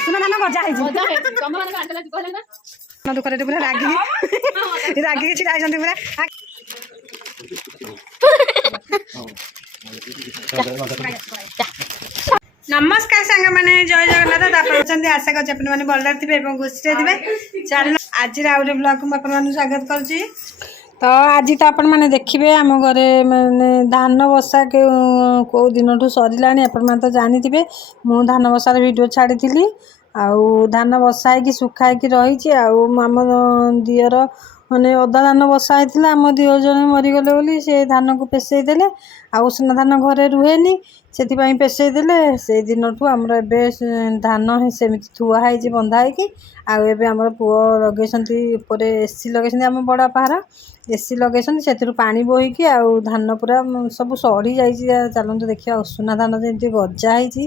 सुना धान गजा दुखरे पूरा रागी रागी छिड़ा पूरा नमस्कार सांग मैंने जय जगन्नाथ आप आशा कर भलरे थे खुशी थे चल आज आउे ब्लॉग को स्वागत करुँची तो आज तो आपण मैंने देखिए आम घरे मैंने धान बसा कौ दिन सरला आपण मैंने तो जानी थे मु धान बसार वीडियो छाड़ी आउ धान बसाई सुखाई रही आम दियर माने अदा धान बसा होता आम दिह जन मरीगले बोली से धान को पेसई देले आउसना धान घरे रुहेनी से पेसई देले से दिन ठू आमर ए धान सेमती थुआई बंधा हो आम पुओ लगे ऊपर एसी लगे आम बड़ा पहाड़ एसी लगे से पानी बोहीकि आउ धान पूरा सब सड़ी जा चलते देखिए उसुना धान जमी गजा होती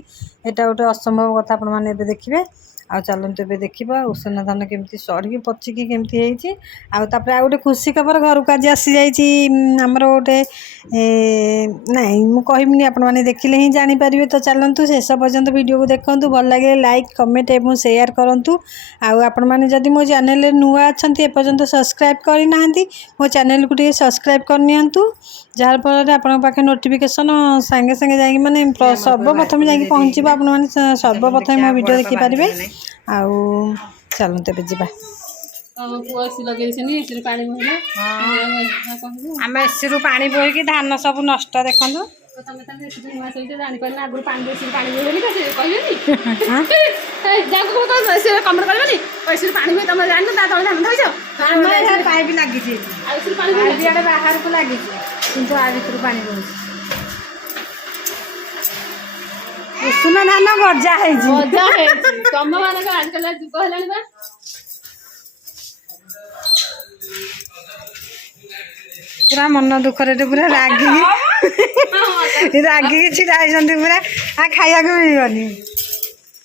गोटे असंभव कथा आपण मैंने देखिए आ चलते ए देखा उसुना धान केमती सड़की पचिकी केमती आउे गोटे खुशी खबर घर को आज आसी जामर गोटे नाई मुझे आपण मैंने देखिले ही जानीपारे तो चलतु शेष पर्यंत वीडियो को देखूँ भल लगे लाइक कमेंट और शेयर करूँ आपण मैंने जदि मो चैनल नुआ अच्छा एपर्यंत सब्सक्राइब करना मो चैनल को टे सब्सक्राइब करनी जार फल आप नोटिफिकेशन सांगे सांगे जा माने सर्वप्रथम जा पहुँचो आप सर्वप्रथम मो वीडियो देखिपारे आउ चलते जा आम एसी रू पानी बोहीकि धान सब नष्ट देखु पाइप लगी बाहर को लगी किंतु आ भर पानी बोही उसुना धान गजा तुम मान आजकल जुग है पूरा मन दुखरे पूरा रागी रागी छिड़ा पूरा आ खाया मिलनी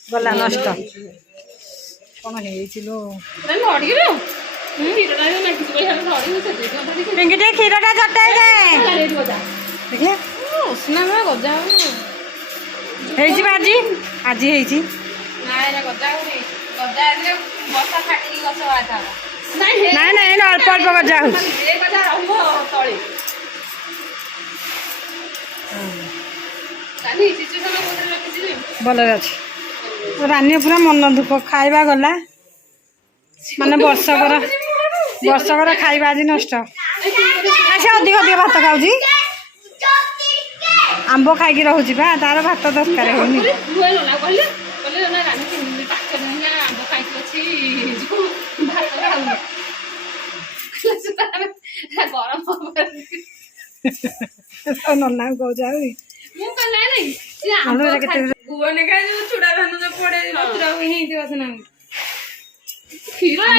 गला नष्ट कौन पिंकी क्षीरटा चटाई दे देखिए उसना गजा आज आज नाई नाई अल्प अल्प गजा भल अच्छे रानी पूरा मन दुख खाइबा गला माने वर्षकर खाइबा आज नष्ट अच्छा अधिक अधिक भात खाऊँ आंब खाई रोचे तार भात दरकार होनी नना कौ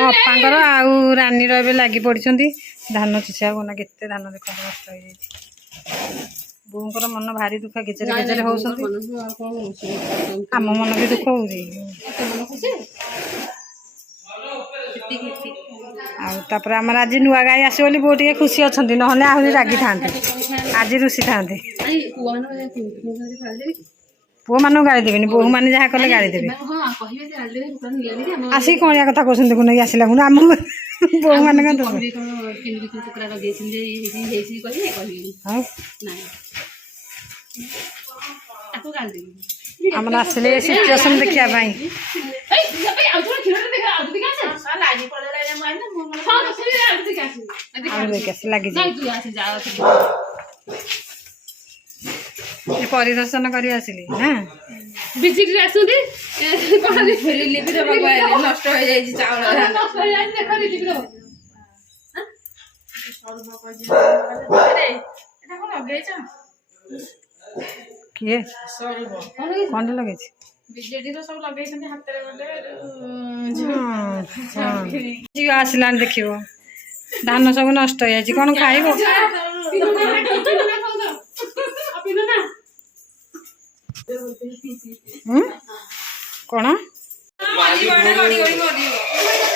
अपांकर आउ रानीर ए लगी पड़ी धान चिचा ना केते धान देख नष्ट हो बोर मन भारी दुख गेजरे गेजरे हो आम मन भी दुख हो आम आज नुआ गाई आस बो टे खुशी अच्छा ना आहरी रागी था आज रुषि था पुओ मान गाड़ी देवे बोहू मैंने जहाँ कले गाड़ी देवे आसिक कौन कथा कहते देखुन आसला गुण आम बोहू मान आम आसले सिचुएसन देखा लगी परिदर्शन कर आसिली ना विजिट नष्ट हो जाए चावल किए कौन लगे विजेडी तो सब लगे हाथ में आसला देखिए धान सब नष्ट हो जाए कौन खाइब कौन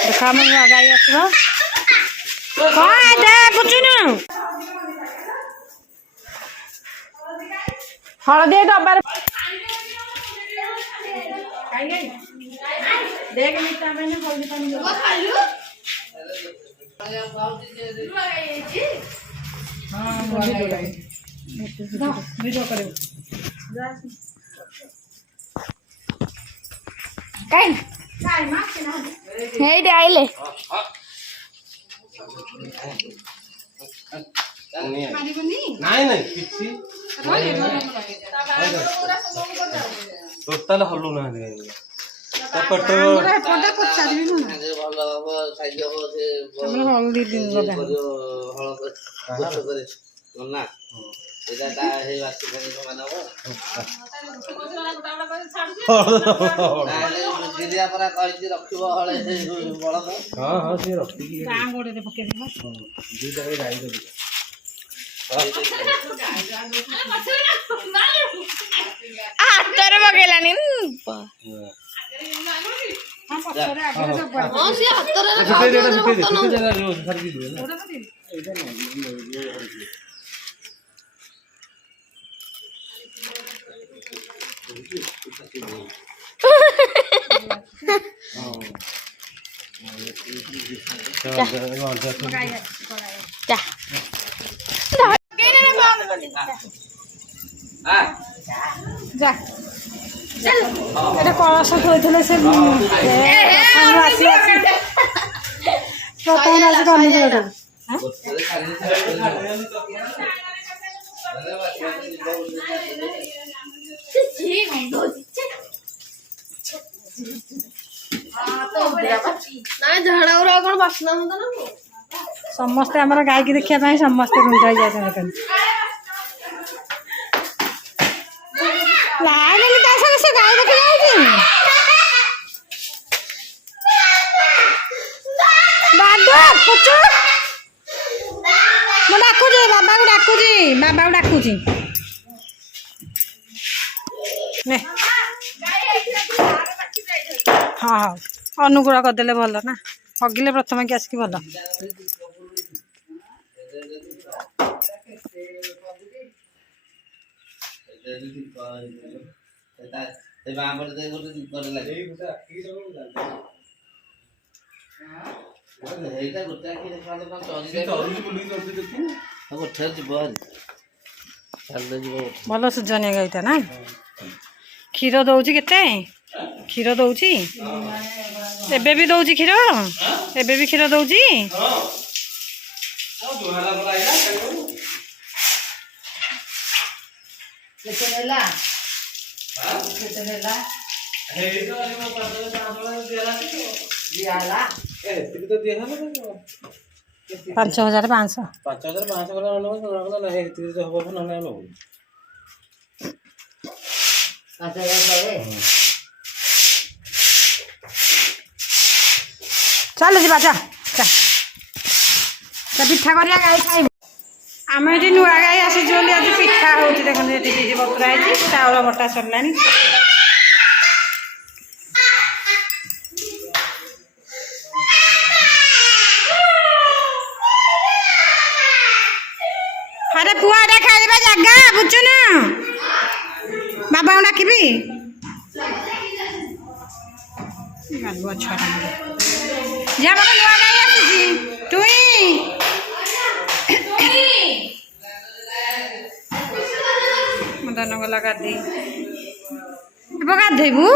देखा गाई आसो हलदी डबार देख मिठा मैंने हल्दी पानी हाँ वीडियो करे काय हे आइले ନାଇଁ ନାଇଁ କିଛି ଟୋଟାଲ ହଲୁ ନାହାନ୍ତି ତା ପେଟ ହଁ ହଁ ସେ ରଖିକି ଦୁଇଟା ଗାଈ ଦେବି ହାତରେ ପକେଇଲାନି जा এটা কলস থইଥିଲେ সে আসি আসি প্রথম আসি কনি করে ଝାଡା ଗୁରା କଣ ବାସ୍ନା ହଉଥିଲା ନା ସମସ୍ତେ ଆମର ଗାଈକି ଦେଖିବା ପାଇଁ ସମସ୍ତେ ରୁଣ୍ଡ ହେଇ ଯାଉଛନ୍ତି ଲାଇନି ତା ସାଙ୍ଗେ ସେ ଗାଈ ଦେଖି ଯାଉଛି ବାବା ପୁଚୁ ମୁଁ ଡାକୁଛି ବାବାକୁ ଡାକୁଛି ନେ ହଁ ହଉ ଅନୁକୂଳ କରିଦେଲେ ଭଲ ନା ହଗିଲେ ପ୍ରଥମେ କି ଆସିକି ଭଲ ଭଲ ସୁଜନିଆ ଗାଈଟା ନା କ୍ଷୀର ଦଉଛି କେତେ କ୍ଷୀର ଦଉଛି ଏବେ ବି ଦଉଛି କ୍ଷୀର ଏବେ ବି କ୍ଷୀର ଦଉଛି ପାଞ୍ଚ ହଜାର ପାଞ୍ଚଶହ ଚାଲ ଯିବା ଯା ପିଠା କରିବା ଗାଈ ଖାଇବୁ ଆମେ ଏଠି ନୂଆ ଗାଈ ଆସିଛୁ ବୋଲି ଆଜି ପିଠା ହଉଛି ଦେଖନ୍ତୁ ଏଠି ବିରି ବତୁରା ହେଇଛି ଚାଉଳ ବଟା ସରିଲାଣି ଆରେ ପୁଅ ଏଟା ଖାଇବା ଜାଗା ବୁଝୁନୁ ବାବାଙ୍କୁ ଡାକିବି ଗାଲୁଆ ଛୁଆଟା ଯା ବାବା ନୂଆ ଗାଈ ଆସିଛି ଟୁଇ ମଦନ ଗଲା ଗାଧେଇ ଏବେ ଗାଧେଇବୁ